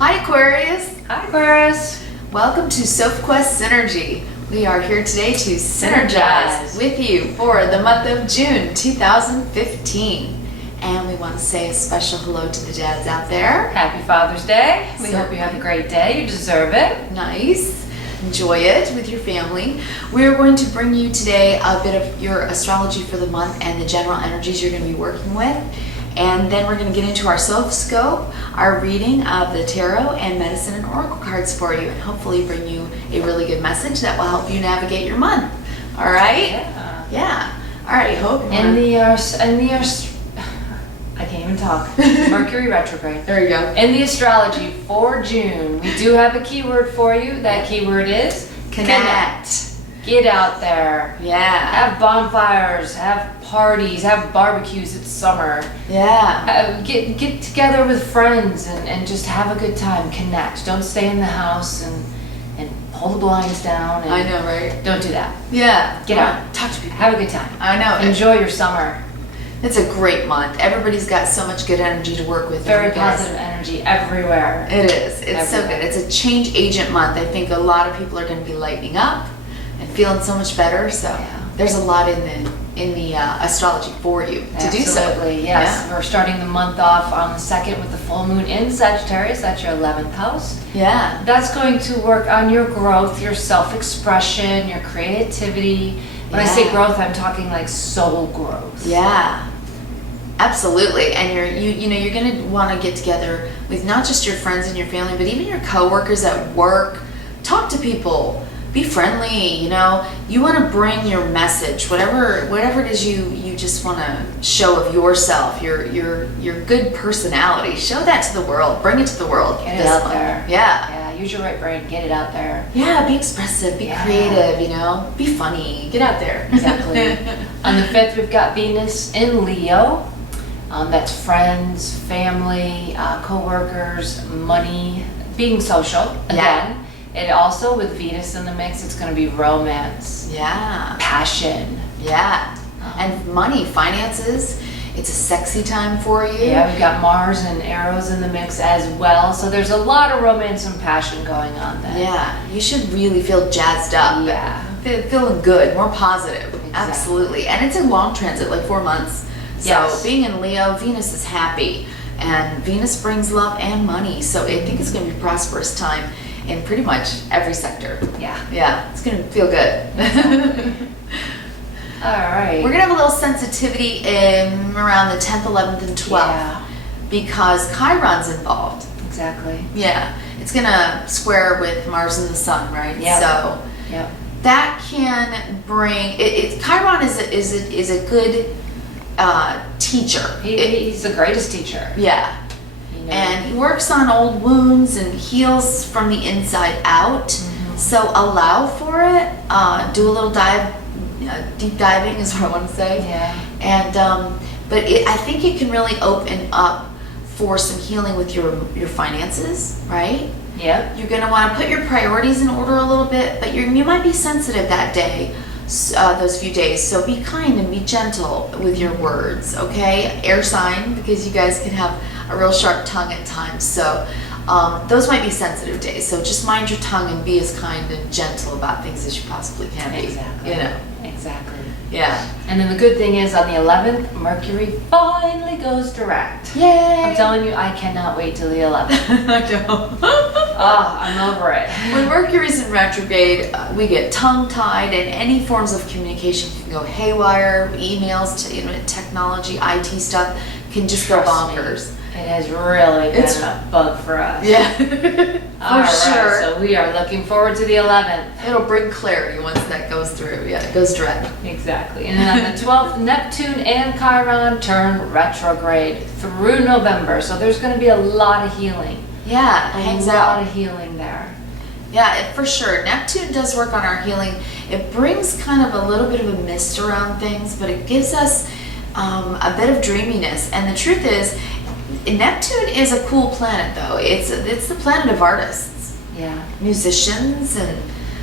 Hi Aquarius! Hi Aquarius! Welcome to Sophquest Synergy. We are here today to synergize with you for the month of June 2015. And we want to say a special hello to the dads out there. Happy Father's Day. We hope you have a great day. You deserve it. Nice. Enjoy it with your family. We're going to bring you today a bit of your astrology for the month and the general energies you're going to be working with. And then we're going to get into our Sophscope, our reading of the tarot and medicine and oracle cards for you, and hopefully bring you a really good message that will help you navigate your month. All right? Yeah. All right, Hope. I can't even talk. Mercury retrograde. There you go. In the astrology for June, we do have a keyword for you. That keyword is Connect. Get out there. Yeah. Have bonfires, have parties, have barbecues. It's summer. Yeah. Get together with friends and just have a good time. Connect. Don't stay in the house and pull the blinds down. And I know, right? Don't do that. Yeah. Get out. Talk to people. Have a good time. I know. Enjoy your summer. It's a great month. Everybody's got so much good energy to work with. Very positive energy everywhere. It is. It's so Everywhere. good. It's a change agent month. I think a lot of people are going to be lightening up and feeling so much better. So there's a lot in the astrology for you to do so. Absolutely, yes. Yeah. We're starting the month off on the 2nd with the full moon in Sagittarius. That's your 11th house. Yeah. That's going to work on your growth, your self-expression, your creativity. When I say growth, I'm talking like soul growth. Yeah. Absolutely. And you're going to want to get together with not just your friends and your family, but even your coworkers at work. Talk to people. Be friendly. You want to bring your message, whatever it is you just want to show of yourself, your good personality. Show that to the world. Bring it to the world. Get it out there. Yeah. Use your right brain. Get it out there. Yeah. Be expressive. Be creative. Be funny. Get out there. Exactly. On the 5th, we've got Venus in Leo. That's friends, family, co-workers, money, being social. Again. Yeah. And also with Venus in the mix, it's going to be romance. Yeah. Passion. Yeah. And money, finances. It's a sexy time for you. Yeah, we've got Mars and Arrows in the mix as well. So there's a lot of romance and passion going on then. Yeah. You should really feel jazzed up. Yeah. Feeling good, more positive. Exactly. Absolutely. And it's a long transit, like 4 months. So being in Leo, Venus is happy. And Venus brings love and money. So I think it's going to be a prosperous time in pretty much every sector. Yeah. Yeah. It's going to feel good. All right. We're going to have a little sensitivity in around the 10th, 11th, and 12th because Chiron's involved. Exactly. Yeah. It's going to square with Mars and the Sun, right? Yeah. So that can bring Chiron is a good teacher. He's the greatest teacher. Yeah. And he works on old wounds and heals from the inside out. Mm-hmm. So allow for it. Do a little deep diving is what I want to say. Yeah. And but I think it can really open up for some healing with your finances, right? Yeah. You're going to want to put your priorities in order a little bit, but you might be sensitive that day, those few days. So be kind and be gentle with your words, okay? Air sign, because you guys can have a real sharp tongue at times. So those might be sensitive days. So just mind your tongue and be as kind and gentle about things as you possibly can be. Exactly. Exactly. Yeah. And then the good thing is on the 11th, Mercury finally goes direct. Yay! I'm telling you, I cannot wait till the 11th. I know. I'm over it. When Mercury's in retrograde, we get tongue-tied, and any forms of communication can go haywire. Emails, technology, IT stuff can just go bonkers. It has really been a bug for us. Yeah. For sure. So we are looking forward to the 11th. It'll bring clarity once that goes through. Yeah, it goes direct. Exactly. And then on the 12th, Neptune and Chiron turn retrograde through November. So there's going to be a lot of healing. Yeah, it hangs out. A lot of healing there. Yeah, for sure. Neptune does work on our healing. It brings kind of a little bit of a mist around things, but it gives us a bit of dreaminess. And the truth is, Neptune is a cool planet, though. It's the planet of artists. Yeah. Musicians and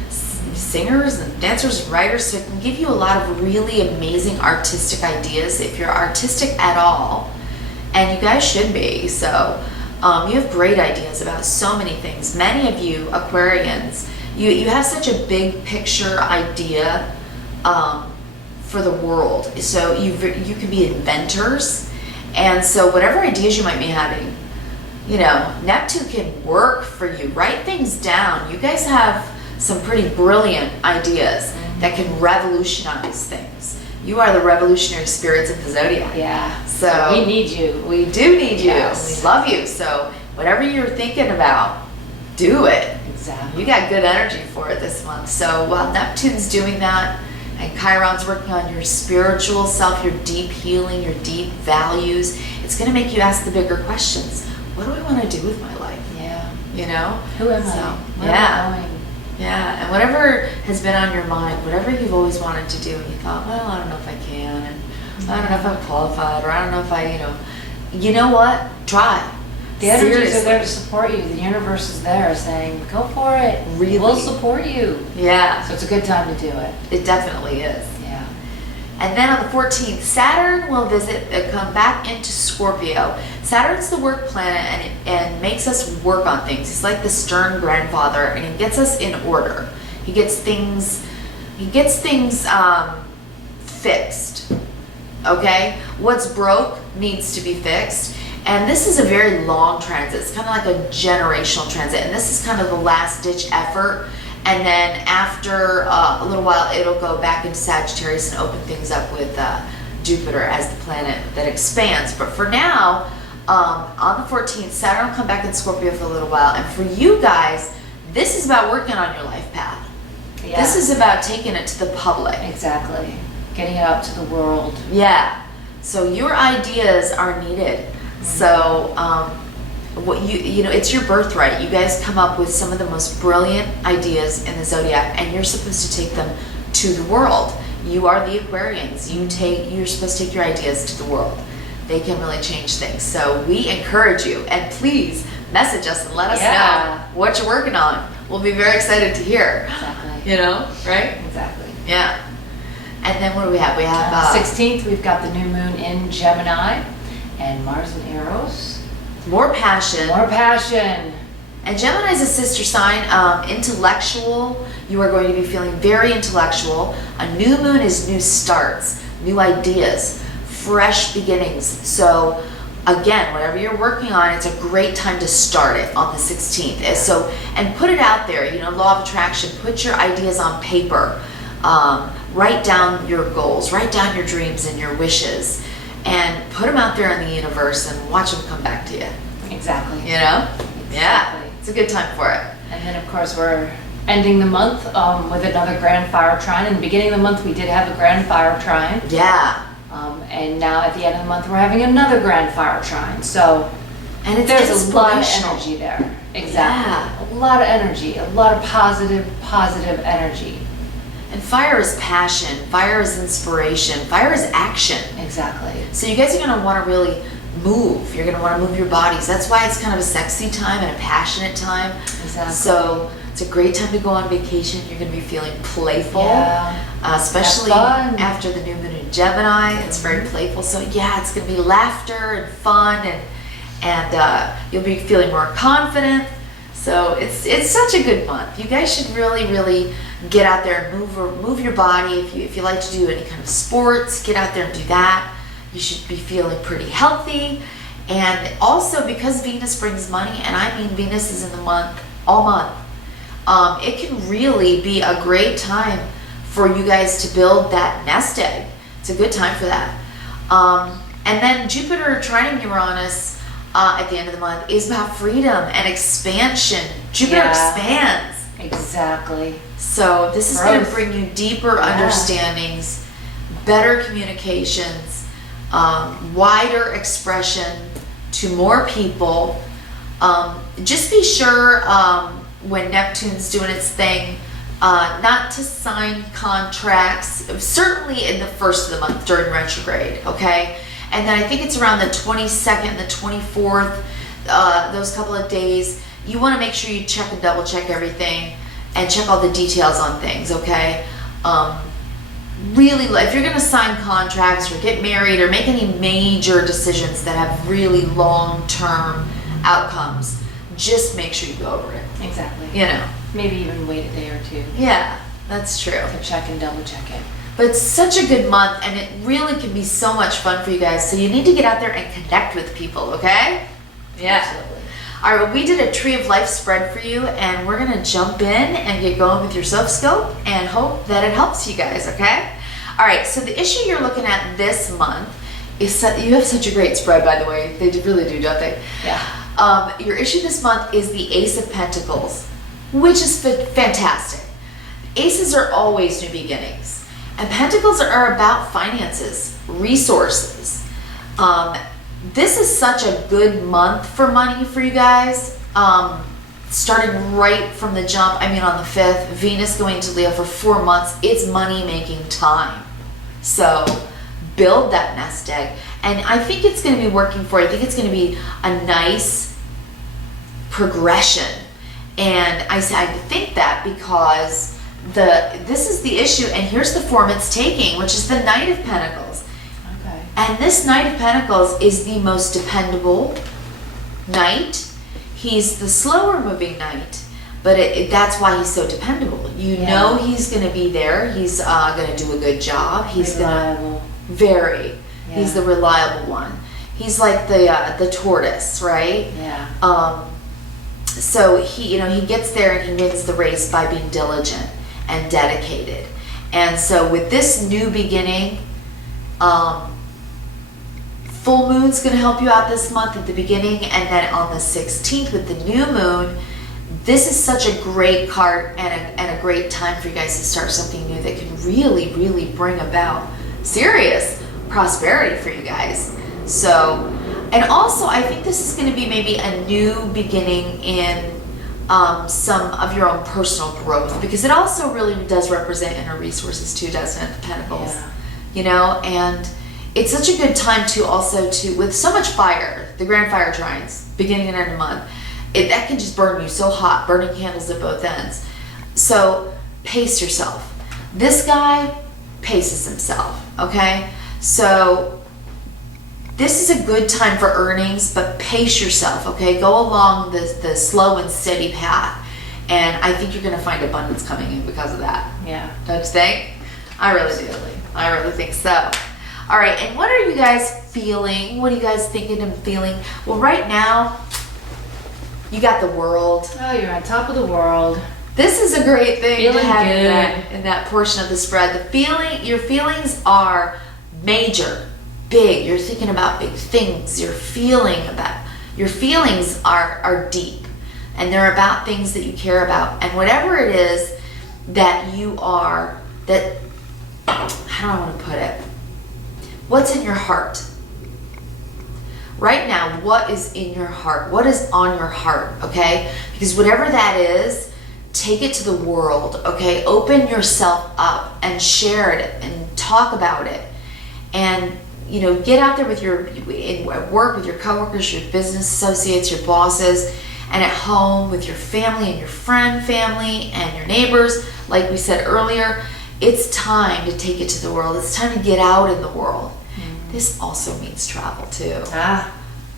singers and dancers and writers. So it can give you a lot of really amazing artistic ideas if you're artistic at all. And you guys should be. So You have great ideas about so many things. Many of you Aquarians, you have such a big picture idea for the world. So you can be inventors, and so whatever ideas you might be having, you know, Neptune can work for you. Write things down. You guys have some pretty brilliant ideas that can revolutionize things. You are the revolutionary spirits of the zodiac. Yeah. So we need you. We do need you. Yes. We love you. So whatever you're thinking about, do it. Exactly. You got good energy for it this month. So while Neptune's doing that, and Chiron's working on your spiritual self, your deep healing, your deep values, it's going to make you ask the bigger questions. What do I want to do with my life? Yeah. You know? Who am So, I? Where yeah. am I going? Yeah, and whatever has been on your mind, whatever you've always wanted to do, and you thought, well, I don't know if I can, and I don't know if I'm qualified, or I don't know if I, you know what? Try. The energies Seriously. are there to support you. The universe is there saying, go for it. Really? We'll support you. Yeah, So it's a good time to do it. it definitely is. Yeah. And then on the 14th, Saturn will come back into Scorpio. Saturn's the work planet and makes us work on things. He's like the stern grandfather, and he gets us in order. He gets things fixed. Okay? What's broke needs to be fixed. And this is a very long transit. It's kind of like a generational transit. And this is kind of the last ditch effort. And then after a little while, it'll go back into Sagittarius and open things up with Jupiter as the planet that expands. But for now, on the 14th, Saturn will come back in Scorpio for a little while. And for you guys, this is about working on your life path. Yeah. This is about taking it to the public. Exactly. Getting it out to the world. Yeah. So your ideas are needed. So what it's your birthright. You guys come up with some of the most brilliant ideas in the zodiac, and you're supposed to take them to the world. You are the Aquarians. You're supposed to take your ideas to the world. They can really change things. So we encourage you, and please message us and let us know what you're working on. We'll be very excited to hear. Exactly. Right? Exactly. Yeah. And then what do we have? We have 16th, we've got the new moon in Gemini and Mars in Eros. more passion. More passion. And Gemini is a sister sign, intellectual. You are going to be feeling very intellectual. A new moon is new starts, new ideas, fresh beginnings. So again, whatever you're working on, it's a great time to start it on the 16th. And put it out there, law of attraction, put your ideas on paper. Write down your goals, write down your dreams and your wishes, and put them out there in the universe and watch them come back to you. Exactly. Yeah, Exactly. it's a good time for it. And then of course we're ending the month with another grand fire trine. In the beginning of the month we did have a grand fire trine. Yeah. And now at the end of the month we're having another grand fire trine. So And it's there's a lot of inspirational. energy there. Exactly. Yeah. A lot of energy, a lot of positive energy. And fire is passion, fire is inspiration, fire is action. Exactly. So you guys are going to want to really move. You're going to want to move your bodies. That's why it's kind of a sexy time and a passionate time. Exactly. So it's a great time to go on vacation. You're going to be feeling playful, especially Have fun. after the new moon in Gemini. It's very playful. So yeah, it's going to be laughter and fun, and you'll be feeling more confident. So it's such a good month. You guys should really get out there and move your body. If you like to do any kind of sports, get out there and do that. You should be feeling pretty healthy. And also, because Venus brings money, and I mean Venus is in the month all month, it can really be a great time for you guys to build that nest egg. It's a good time for that. And then Jupiter trining Uranus at the end of the month is about freedom and expansion. Jupiter expands. Exactly. So this is going to bring you deeper understandings, better communications, wider expression to more people. Just be sure when Neptune's doing its thing, not to sign contracts, certainly in the first of the month during retrograde, okay? And then I think it's around the 22nd, the 24th, those couple of days, you want to make sure you check and double check everything and check all the details on things, okay? Really, if you're going to sign contracts or get married or make any major decisions that have really long-term outcomes, just make sure you go over it. Exactly. You know. Maybe even wait a day or two Yeah, that's true. to check and double check it. But it's such a good month, and it really can be so much fun for you guys. So you need to get out there and connect with people, okay? Yeah. Absolutely. All right, well, we did a Tree of Life spread for you, and we're going to jump in and get going with your Sophscope and hope that it helps you guys, okay? All right, so the issue you're looking at this month is that you have such a great spread, by the way. They really do, don't they? Yeah. Your issue this month is the Ace of Pentacles, which is fantastic. Aces are always new beginnings, and Pentacles are about finances, resources. This is such a good month for money for you guys. Starting right from the jump, I mean on the 5th, Venus going to Leo for 4 months, it's money making time. So build that nest egg. And I think it's going to be working for you. I think it's going to be a nice progression. And I think that because this is the issue, and here's the form it's taking, which is the Knight of Pentacles. Okay. And this Knight of Pentacles is the most dependable knight. He's the slower moving knight, but that's why he's so dependable. You know he's going to be there. He's going to do a good job. He's reliable. Very. Yeah. He's the reliable one. He's like the tortoise, right? Yeah. So he gets there and he wins the race by being diligent and dedicated. And so with this new beginning, full moon's going to help you out this month at the beginning, and then on the 16th with the new moon, this is such a great card and a great time for you guys to start something new that can really, really bring about serious prosperity for you guys. So, and also I think this is going to be maybe a new beginning in some of your own personal growth, because it also really does represent inner resources too, doesn't it? The Pentacles, you know, and it's such a good time to also with so much fire, the grand fire trines, beginning and end of month, that can just burn you so hot, burning candles at both ends. So pace yourself. This guy paces himself, okay? So this is a good time for earnings, but pace yourself, okay? Go along the slow and steady path, and I think you're going to find abundance coming in because of that. Yeah. Don't you think? I really do. I really think so. All right, and what are you guys feeling? What are you guys thinking and feeling? Well, right now, you got the World. Oh, you're on top of the world. This is a great thing Feeling to have good. in that portion of the spread. Your feelings are major, big. You're thinking about big things. Your feelings are deep, and they're about things that you care about. And whatever it is that you are, how do I want to put it? What's in your heart? Right now, what is in your heart? What is on your heart, okay? Because whatever that is, take it to the world, okay? Open yourself up and share it and talk about it. And, get out there with at work, with your coworkers, your business associates, your bosses, and at home with your family and your friend family and your neighbors. Like we said earlier, it's time to take it to the world. It's time to get out in the world. This also means travel too.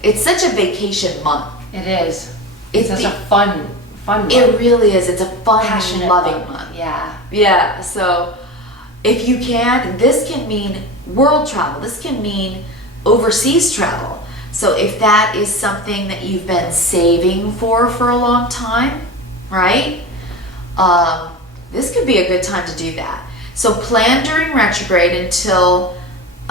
It's such a vacation month. It is. It's such a fun month. It really is. It's a fun, Passionate loving month. Yeah. Yeah. So if you can, this can mean world travel. This can mean overseas travel. So if that is something that you've been saving for a long time, right? This could be a good time to do that. So plan during retrograde until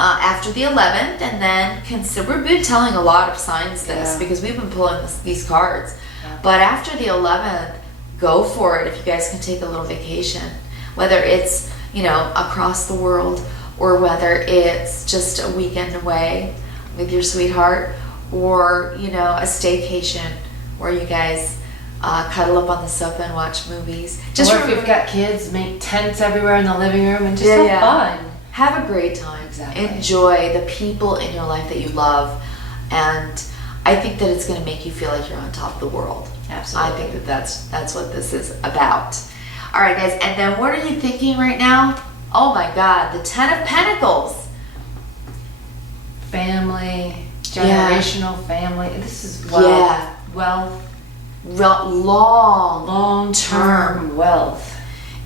after the 11th, and then consider. We've been telling a lot of signs this because we've been pulling these cards. Yeah. But after the 11th, go for it if you guys can take a little vacation. Whether it's, across the world, or whether it's just a weekend away with your sweetheart, or, a staycation where you guys cuddle up on the sofa and watch movies. Just or if you've got kids, make tents everywhere in the living room and just have fun. Have a great time. Exactly. Enjoy the people in your life that you love, and I think that it's going to make you feel like you're on top of the world. Absolutely. I think that's what this is about. All right, guys, and then what are you thinking right now? Oh my God, the 10 of Pentacles. Family, generational family. This is what Wealth. Long-term wealth.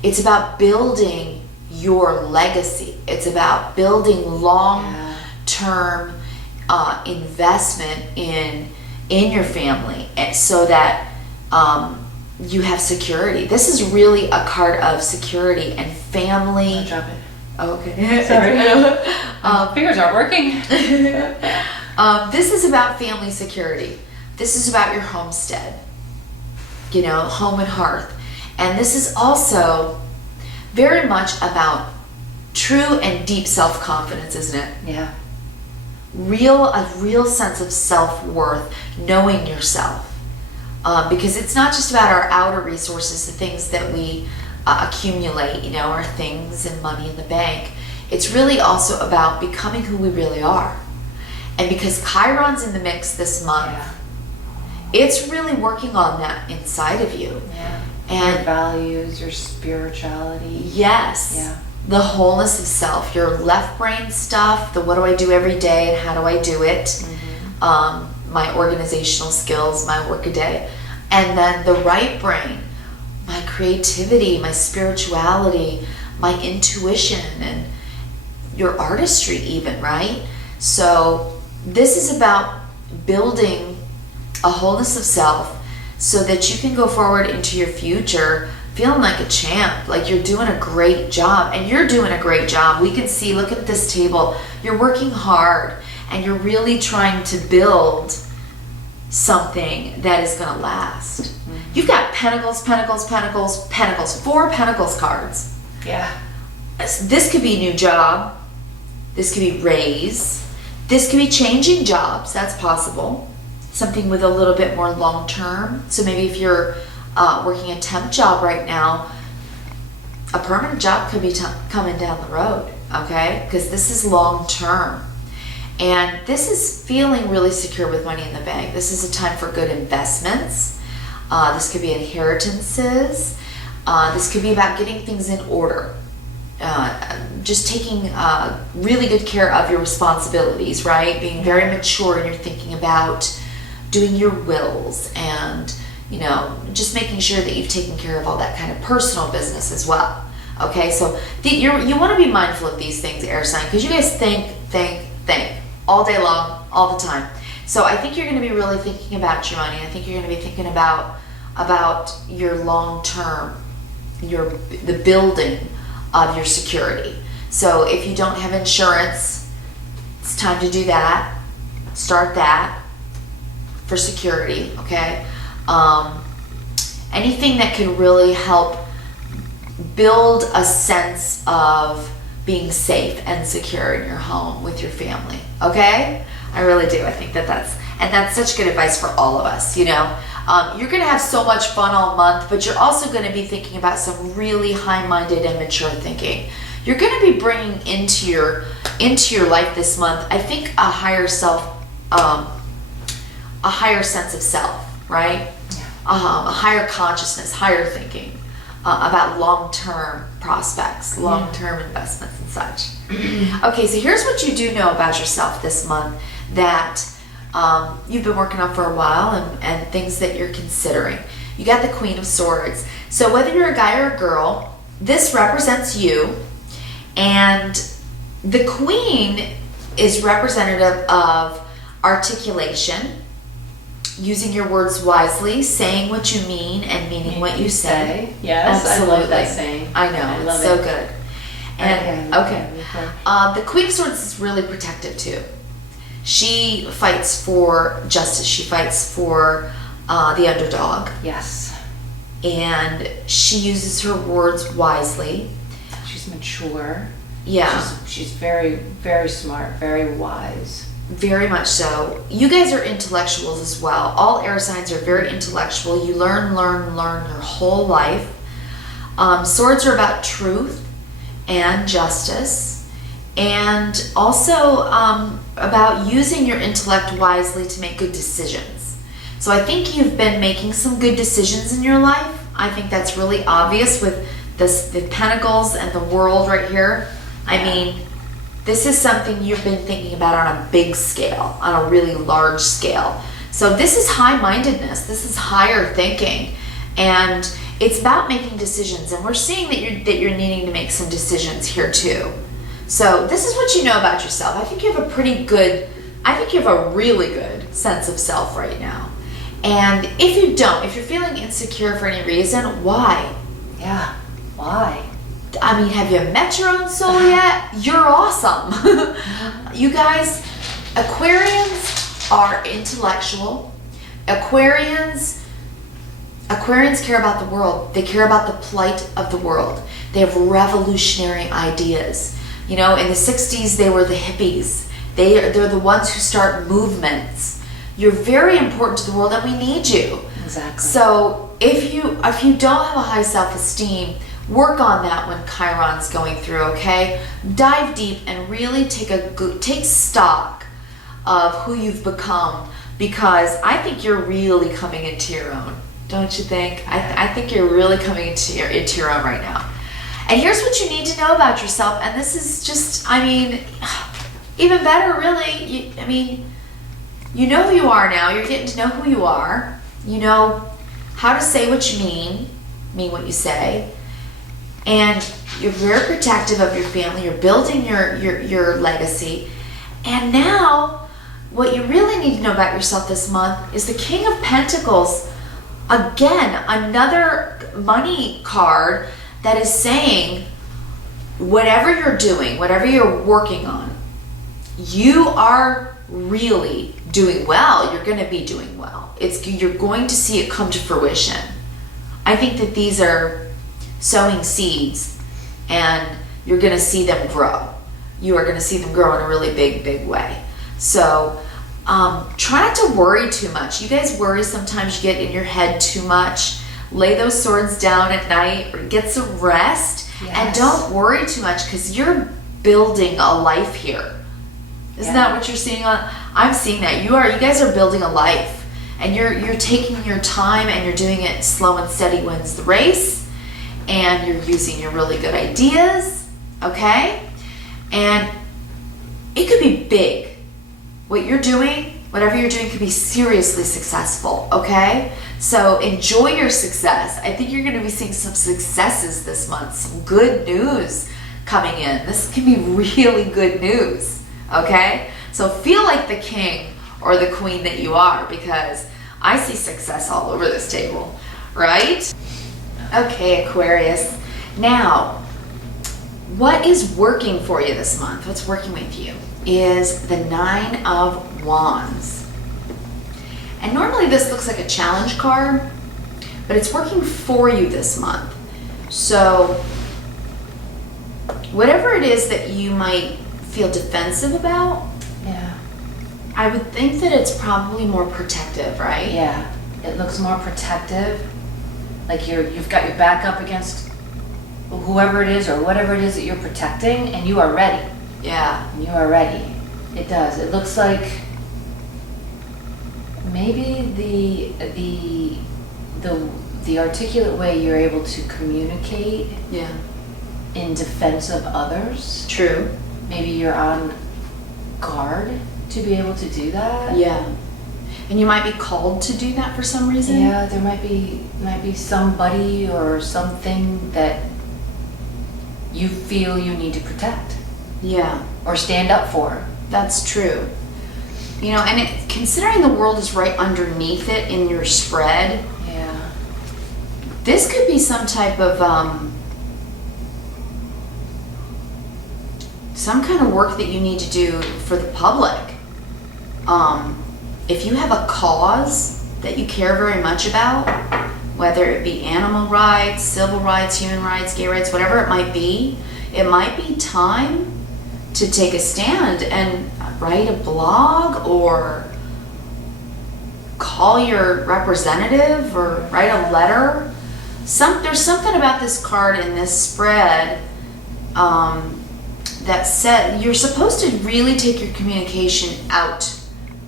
It's about building your legacy. It's about building long-term investment in your family, and so that you have security. This is really a card of security and family. I'll drop it. Oh, okay. Sorry. Fingers aren't working. This is about family security. This is about your homestead, home and hearth. And this is also very much about true and deep self-confidence, isn't it? Yeah. A real sense of self-worth, knowing yourself. Because it's not just about our outer resources, the things that we accumulate, our things and money in the bank. It's really also about becoming who we really are. And because Chiron's in the mix this month, it's really working on that inside of you. Yeah. And your values, your spirituality. Yes. Yeah. The wholeness of self, your left brain stuff, the what do I do every day and how do I do it, my organizational skills, my workaday, and then the right brain, my creativity, my spirituality, my intuition, and your artistry even, right? So this is about building a wholeness of self so that you can go forward into your future feeling like a champ, like you're doing a great job. And you're doing a great job. We can see, look at this table, you're working hard and you're really trying to build something that is going to last. You've got Pentacles, Pentacles, Pentacles, Pentacles, 4 Pentacles cards. Yeah. This could be a new job. This could be raise. This could be changing jobs. That's possible. Something with a little bit more long term. So maybe if you're working a temp job right now, a permanent job could be coming down the road, okay? Because this is long term. And this is feeling really secure with money in the bank. This is a time for good investments. This could be inheritances. This could be about getting things in order. Just taking really good care of your responsibilities, right? Being very mature in your thinking about doing your wills and, just making sure that you've taken care of all that kind of personal business as well. Okay, so you want to be mindful of these things, air sign, because you guys think all day long, all the time. So I think you're going to be really thinking about your money. I think you're going to be thinking about your long term, the building of your security. So if you don't have insurance, it's time to do that. Start that for security, okay? Anything that could really help build a sense of being safe and secure in your home with your family, okay? I really do. I think that's such good advice for all of us, You're going to have so much fun all month, but you're also going to be thinking about some really high-minded and mature thinking. You're going to be bringing into your life this month, I think, a higher sense of self, right? Yeah. A higher consciousness, higher thinking about long-term prospects, long-term investments and such. Okay, so here's what you do know about yourself this month that you've been working on for a while and things that you're considering. You got the Queen of Swords. So whether you're a guy or a girl, this represents you. And the Queen is representative of articulation, using your words wisely, saying what you mean and meaning what you say. Yes, absolutely. I love that saying. I know, it's so good. And okay, the Queen of Swords is really protective too. She fights for justice. She fights for the underdog. Yes. And she uses her words wisely. She's mature. Yeah. She's very, very smart, very wise. Very much so. You guys are intellectuals as well. All air signs are very intellectual. You learn your whole life. Swords are about truth and justice, and also about using your intellect wisely to make good decisions. So I think you've been making some good decisions in your life. I think that's really obvious with the Pentacles and the World right here. I mean, this is something you've been thinking about on a big scale, on a really large scale. So this is high-mindedness. This is higher thinking. And it's about making decisions. And we're seeing that you're needing to make some decisions here too. So this is what you know about yourself. I think you have a really good sense of self right now. And if you don't, if you're feeling insecure for any reason, why? Yeah, why? I mean, have you met your own soul yet? You're awesome. You guys, Aquarians are intellectual. Aquarians care about the world. They care about the plight of the world. They have revolutionary ideas. You know, in the 60s, they were the hippies. They're the ones who start movements. You're very important to the world and we need you. Exactly. So if you don't have a high self-esteem, work on that when Chiron's going through, okay? Dive deep and really take stock of who you've become, because I think you're really coming into your own. Don't you think? I think you're really coming into your own right now. And here's what you need to know about yourself, and this is just, I mean, even better really, you know who you are now. You're getting to know who you are. You know how to say what you mean what you say. And you're very protective of your family. You're building your legacy. And now, what you really need to know about yourself this month is the King of Pentacles. Again, another money card that is saying, whatever you're doing, whatever you're working on, you are really doing well. You're going to be doing well. You're going to see it come to fruition. I think that these are sowing seeds and you're going to see them grow. You are going to see them grow in a really big way. So try not to worry too much. You guys worry sometimes. You get in your head too much. Lay those swords down at night or get some rest. Yes. And don't worry too much, because you're building a life here. Isn't that what you're seeing? I'm seeing that. You guys are building a life, and you're taking your time and you're doing it slow and steady wins the race, and you're using your really good ideas, okay? And it could be big. What you're doing, whatever you're doing, could be seriously successful, okay? So enjoy your success. I think you're going to be seeing some successes this month, some good news coming in. This can be really good news, okay? So feel like the king or the queen that you are, because I see success all over this table, right? Okay, Aquarius. Now, what is working for you this month? What's working with you is the 9 of Wands. And normally this looks like a challenge card, but it's working for you this month. So whatever it is that you might feel defensive about, I would think that it's probably more protective, right? Yeah, it looks more protective. Like you've got your back up against whoever it is or whatever it is that you're protecting, and you are ready. Yeah. You are ready. It does. It looks like maybe the articulate way you're able to communicate in defense of others. True. Maybe you're on guard to be able to do that. Yeah. And you might be called to do that for some reason. Yeah, there might be somebody or something that you feel you need to protect. Yeah. Or stand up for. That's true. You know, and considering the world is right underneath it in your spread, this could be some type of some kind of work that you need to do for the public. If you have a cause that you care very much about, whether it be animal rights, civil rights, human rights, gay rights, whatever it might be time to take a stand and write a blog or call your representative or write a letter. There's something about this card in this spread that said you're supposed to really take your communication out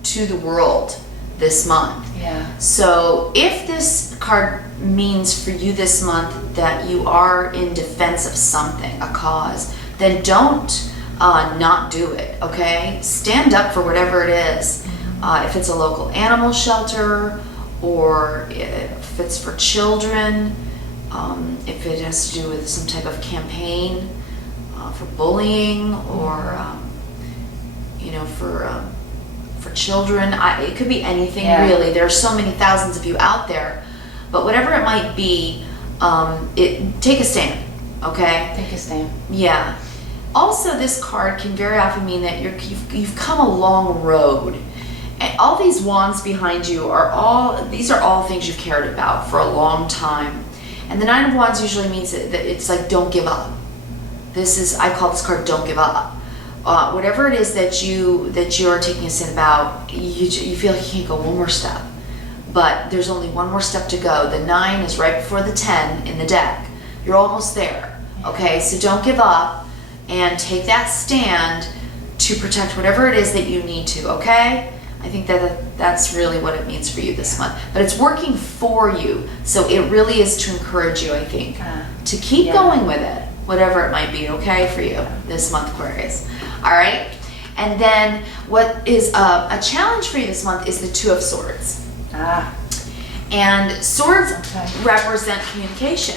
to the world this month. Yeah. So if this card means for you this month that you are in defense of something, a cause, then don't not do it, okay? Stand up for whatever it is. If it's a local animal shelter, or if it's for children, if it has to do with some type of campaign for bullying, or for children. It could be anything, really. There are so many thousands of you out there, but whatever it might be, take a stand, okay? Take a stand. Yeah. Also, this card can very often mean that you've come a long road. And all these wands behind you are all things you've cared about for a long time. And the Nine of Wands usually means that it's like, don't give up. I call this card Don't Give Up. Whatever it is that you are taking a stand about, you feel like you can't go one more step. But there's only one more step to go. The 9 is right before the 10 in the deck. You're almost there, okay? So don't give up, and take that stand to protect whatever it is that you need to, okay? I think that's really what it means for you this month. But it's working for you, so it really is to encourage you, I think, to keep going with it, whatever it might be, okay, for you this month, Aquarius. All right? And then what is a challenge for you this month is the Two of Swords. And swords represent communication,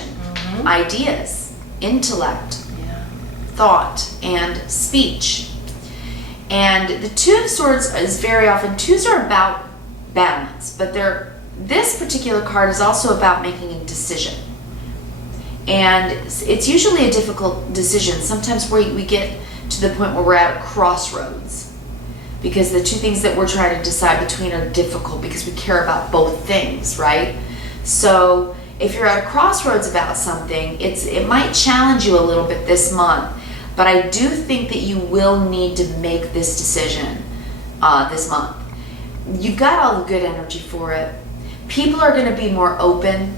ideas, intellect, thought, and speech. And the Two of Swords is very often, twos are about balance, but this particular card is also about making a decision. And it's usually a difficult decision. Sometimes we get to the point where we're at a crossroads, because the two things that we're trying to decide between are difficult because we care about both things, right? So if you're at a crossroads about something, it might challenge you a little bit this month, but I do think that you will need to make this decision this month. You've got all the good energy for it. People are going to be more open.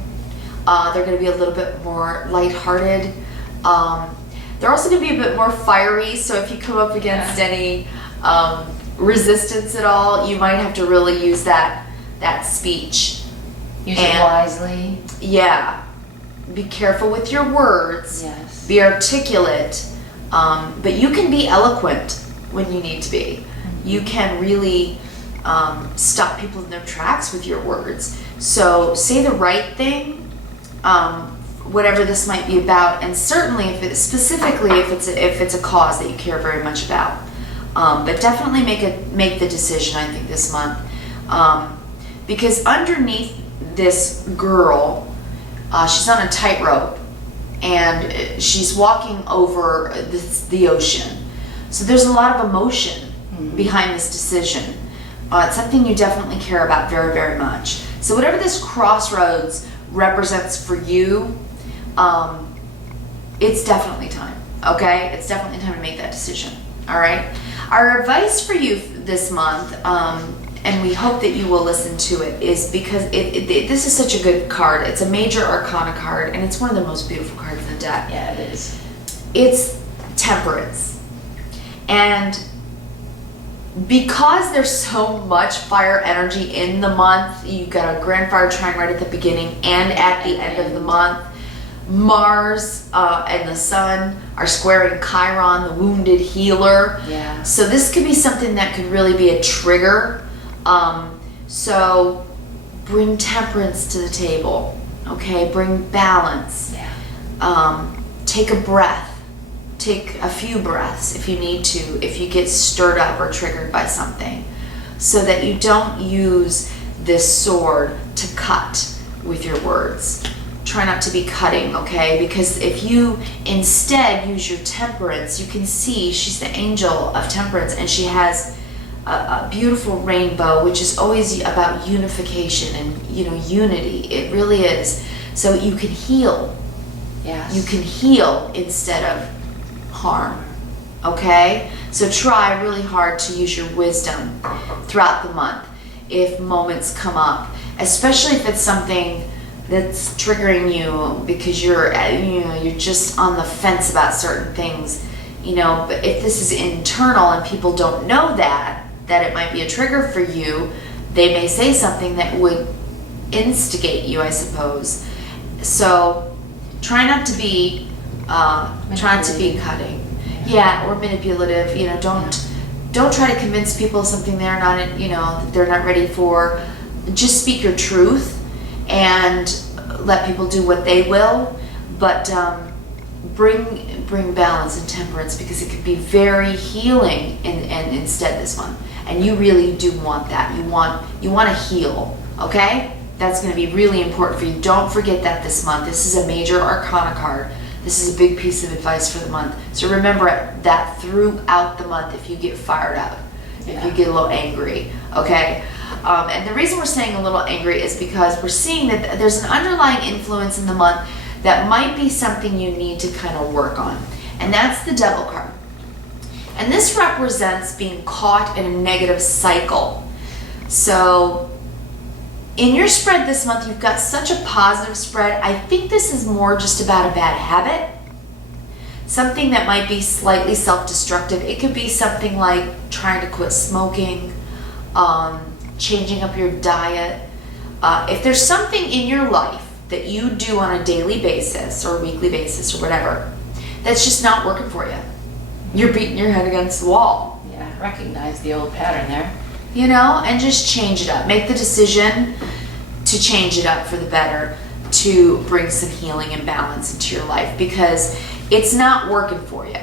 They're going to be a little bit more lighthearted. They're also going to be a bit more fiery, so if you come up against any resistance at all, you might have to really use that speech. Use it wisely. Yeah. Be careful with your words. Yes. Be articulate. But you can be eloquent when you need to be. You can really stop people in their tracks with your words. So say the right thing, whatever this might be about, and certainly if it's a cause that you care very much about. But definitely make the decision, I think, this month, because underneath this girl, she's on a tightrope, and she's walking over the ocean. So there's a lot of emotion behind this decision. It's something you definitely care about very, very much. So whatever this crossroads represents for you, it's definitely time, okay? It's definitely time to make that decision, all right? Our advice for you this month, and we hope that you will listen to it, is because this is such a good card. It's a major arcana card, and it's one of the most beautiful cards in the deck. Yeah, it is. It's temperance. And because there's so much fire energy in the month, you've got a grand fire trine right at the beginning and at the end of the month. Mars and the Sun are squaring Chiron, the wounded healer. Yeah. So this could be something that could really be a trigger. So bring temperance to the table, okay? Bring balance. Yeah. Take a breath. Take a few breaths if you need to, if you get stirred up or triggered by something, so that you don't use this sword to cut with your words. Try not to be cutting, okay? Because if you instead use your temperance, you can see she's the angel of temperance, and she has a beautiful rainbow, which is always about unification and unity. It really is. So you can heal. Yes. You can heal instead of harm, okay? So try really hard to use your wisdom throughout the month if moments come up, especially if it's something that's triggering you because you're just on the fence about certain things, but if this is internal and people don't know that it might be a trigger for you, they may say something that would instigate you, I suppose. So try not to be cutting, or manipulative. don't try to convince people of something they're not, that they're not ready for. Just speak your truth and let people do what they will, but bring balance and temperance, because it could be very healing and instead this month. And you really do want that. You want to heal, okay? That's going to be really important for you. Don't forget that this month. This is a major arcana card. This is a big piece of advice for the month. So remember that throughout the month if you get fired up, if you get a little angry, okay? And the reason we're saying a little angry is because we're seeing that there's an underlying influence in the month that might be something you need to kind of work on. And that's the Devil card. And this represents being caught in a negative cycle. So in your spread this month, you've got such a positive spread. I think this is more just about a bad habit. Something that might be slightly self-destructive. It could be something like trying to quit smoking, changing up your diet. If there's something in your life that you do on a daily basis or weekly basis or whatever, that's just not working for you. You're beating your head against the wall. Yeah, recognize the old pattern there. And just change it up. Make the decision to change it up for the better, to bring some healing and balance into your life, because it's not working for you.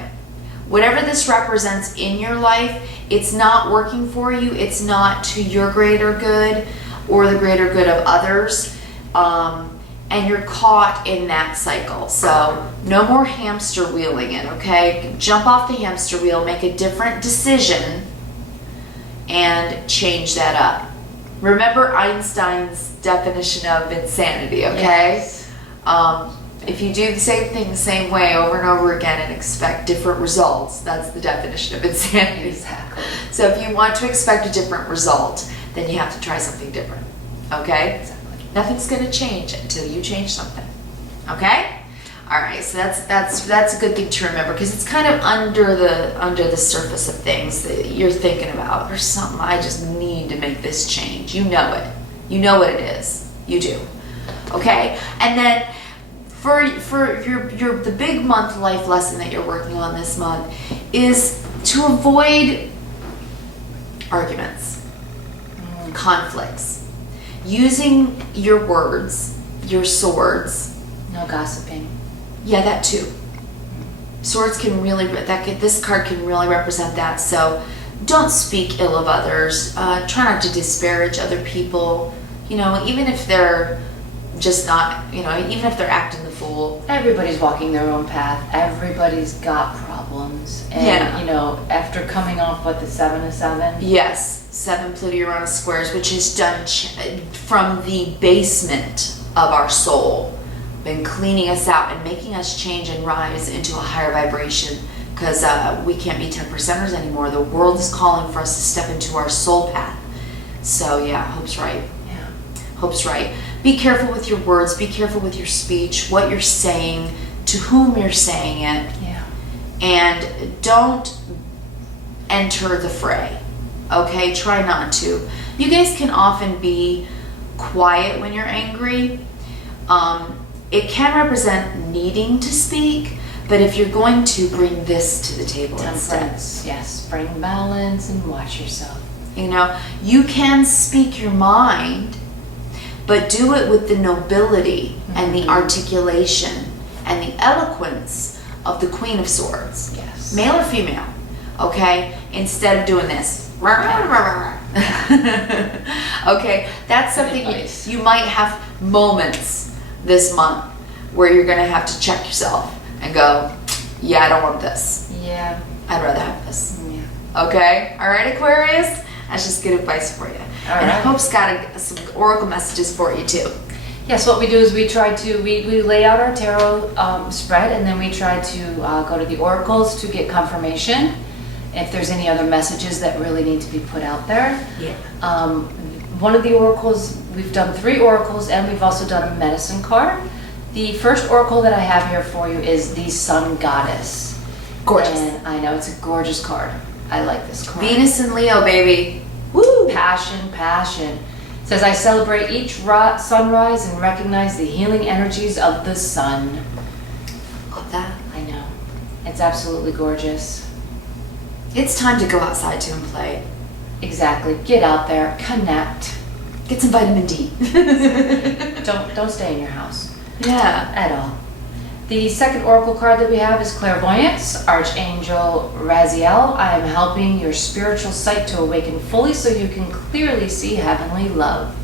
Whatever this represents in your life, it's not working for you. It's not to your greater good or the greater good of others. And you're caught in that cycle. So no more hamster wheeling it, okay? Jump off the hamster wheel, make a different decision, and change that up. Remember Einstein's definition of insanity, okay? Yes. If you do the same thing the same way over and over again and expect different results, that's the definition of insanity. Exactly. So if you want to expect a different result, then you have to try something different, okay? Exactly. Nothing's going to change until you change something, okay? All right, so that's a good thing to remember, because it's kind of under the surface of things that you're thinking about. There's something, I just need to make this change. You know it. You know what it is. You do. Okay? And then for your the big month life lesson that you're working on this month is to avoid arguments, conflicts. Using your words, your swords. No gossiping. Yeah, that too. Swords can really, this card can really represent that. So don't speak ill of others. Try not to disparage other people. Even if they're just not, even if they're acting the fool. Everybody's walking their own path. Everybody's got problems. And, after coming off, the 7 of 7? Yes. 7 Pluto-Uranus squares, which is done from the basement of our soul, been cleaning us out and making us change and rise into a higher vibration, because we can't be 10%ers anymore. The world is calling for us to step into our soul path. So yeah, Hope's right. Yeah. Hope's right. Be careful with your words. Be careful with your speech, what you're saying, to whom you're saying it. Yeah. And don't enter the fray. Okay, try not to. You guys can often be quiet when you're angry. It can represent needing to speak, but if you're going to, bring this to the table instead. Temperance, yes. Bring balance and watch yourself. You can speak your mind, but do it with the nobility and the articulation and the eloquence of the Queen of Swords. Yes. Male or female, okay? Instead of doing this. Okay, that's something you might have moments this month where you're going to have to check yourself and go, yeah, I don't want this. Yeah. I'd rather have this. Yeah. Okay? All right, Aquarius? That's just good advice for you. All and right. Hope's got some oracle messages for you too. Yes, what we do is we lay out our tarot spread, and then we try to go to the oracles to get confirmation if there's any other messages that really need to be put out there. Yeah. One of the oracles, we've done 3 oracles, and we've also done a medicine card. The first oracle that I have here for you is the Sun Goddess. Gorgeous. And I know, it's a gorgeous card. I like this card. Venus and Leo, baby. Woo! Passion, passion. It says, I celebrate each sunrise and recognize the healing energies of the sun. Love that. I know. It's absolutely gorgeous. It's time to go outside too and play. Exactly. Get out there, connect. Get some vitamin D. Don't stay in your house Yeah. at all. The second oracle card that we have is Clairvoyance, Archangel Raziel. I am helping your spiritual sight to awaken fully so you can clearly see heavenly love.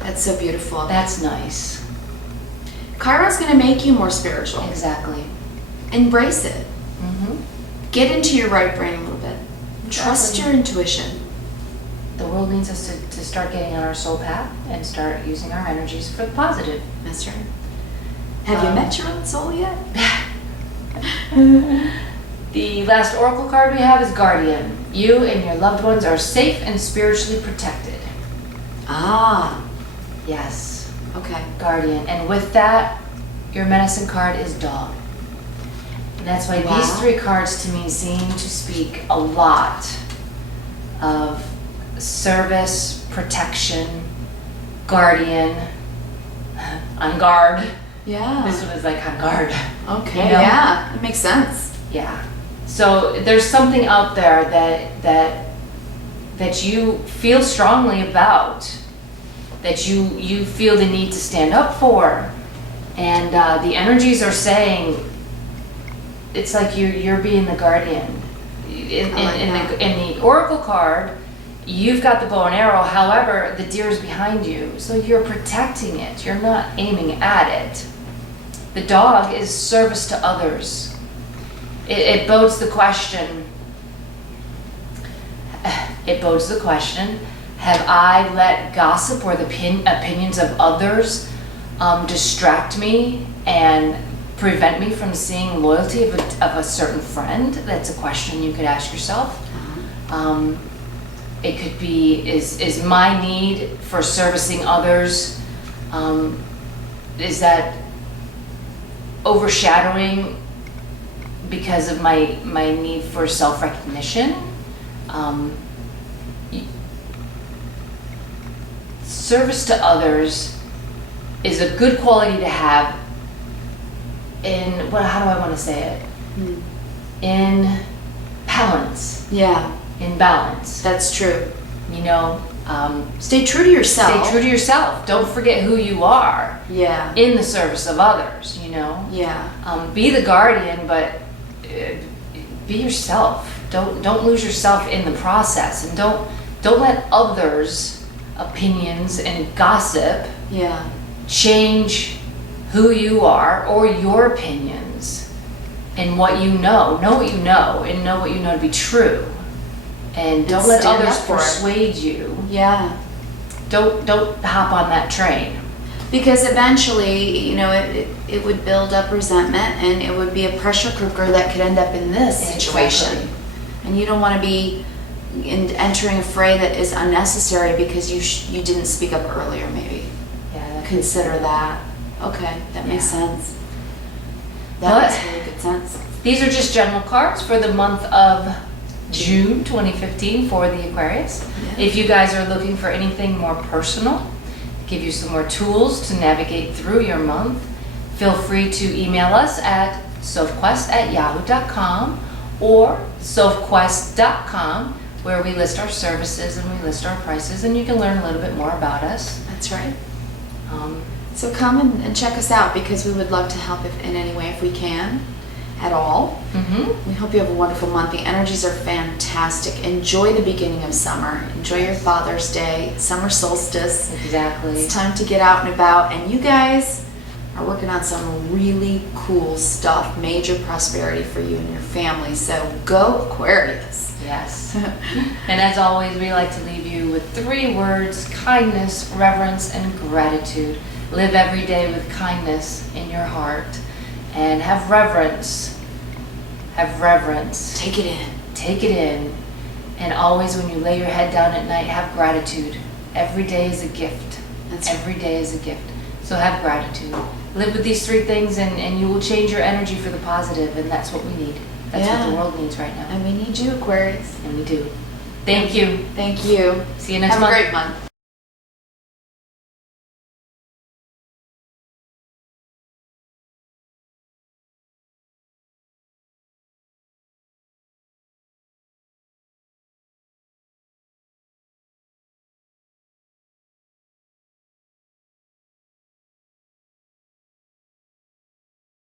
That's so beautiful. That's nice. Chiron's going to make you more spiritual. Exactly. Embrace it. Mm-hmm. Get into your right brain a little bit. Trust your intuition. The world needs us to start getting on our soul path and start using our energies for the positive. That's right. Have you met your own soul yet? The last oracle card we have is Guardian. You and your loved ones are safe and spiritually protected. Ah, Yes, okay. Guardian. And with that, your medicine card is Dog. And that's why Wow. these three cards to me seem to speak a lot of service, protection, guardian, on guard. Yeah. This one is like on guard. Okay, You know? yeah, it makes sense. Yeah. So there's something out there that you feel strongly about, that you feel the need to stand up for, and the energies are saying it's like you're being the guardian. In the oracle card, you've got the bow and arrow. However, the deer is behind you, so you're protecting it. You're not aiming at it. The dog is service to others. It bodes the question. It bodes the question: have I let gossip or the opinions of others distract me and prevent me from seeing loyalty of a certain friend? That's a question you could ask yourself. It could be: is my need for servicing others, is that overshadowing because of my need for self-recognition? Service to others is a good quality to have in, how do I want to say it? In balance. Yeah, In balance. that's true. You know, Stay true to yourself. stay true to yourself. Don't forget who you are Yeah, in the service of others, you know? yeah, Be the guardian, but be yourself. Don't lose yourself in the process, and don't let others' opinions and gossip yeah. change who you are or your opinions and what you know. Know what you know, and know what you know to be true. And don't let stand others up for it. persuade you. Yeah. Don't hop on that train. Because eventually, you know, it would build up resentment, and it would be a pressure cooker that could end up in this situation. Exactly. And you don't want to be entering a fray that is unnecessary because you didn't speak up earlier, maybe. Yeah, Consider that. Okay, that makes Yeah. sense. But- That makes really good sense. These are just general cards for the month of June 2015 for the Aquarius. Yeah. If you guys are looking for anything more personal, give you some more tools to navigate through your month, feel free to email us at sophquest@yahoo.com or sophquest.com, where we list our services and we list our prices, and you can learn a little bit more about us. That's right. Um, So come and check us out, because we would love to help in any way if we can, at all. mhm. We hope you have a wonderful month. The energies are fantastic. Enjoy the beginning of summer. Enjoy your Father's Day, summer solstice. Exactly. It's time to get out and about. And you guys are working on some really cool stuff. Major prosperity for you and your family. So go Aquarius. Yes. And as always, we like to leave you with 3 words: kindness, reverence, and gratitude. Live every day with kindness in your heart, and have reverence. Have reverence. Take it in. Take it in. And always, when you lay your head down at night, have gratitude. Every day is a gift. That's right. Every day is a gift. So have gratitude. Live with these 3 things, and you will change your energy for the positive, and that's what we need. That's Yeah. what the world needs right now. And we need you, Aquarius. And we do. Thank you. Thank you. See you next Have month. a great month.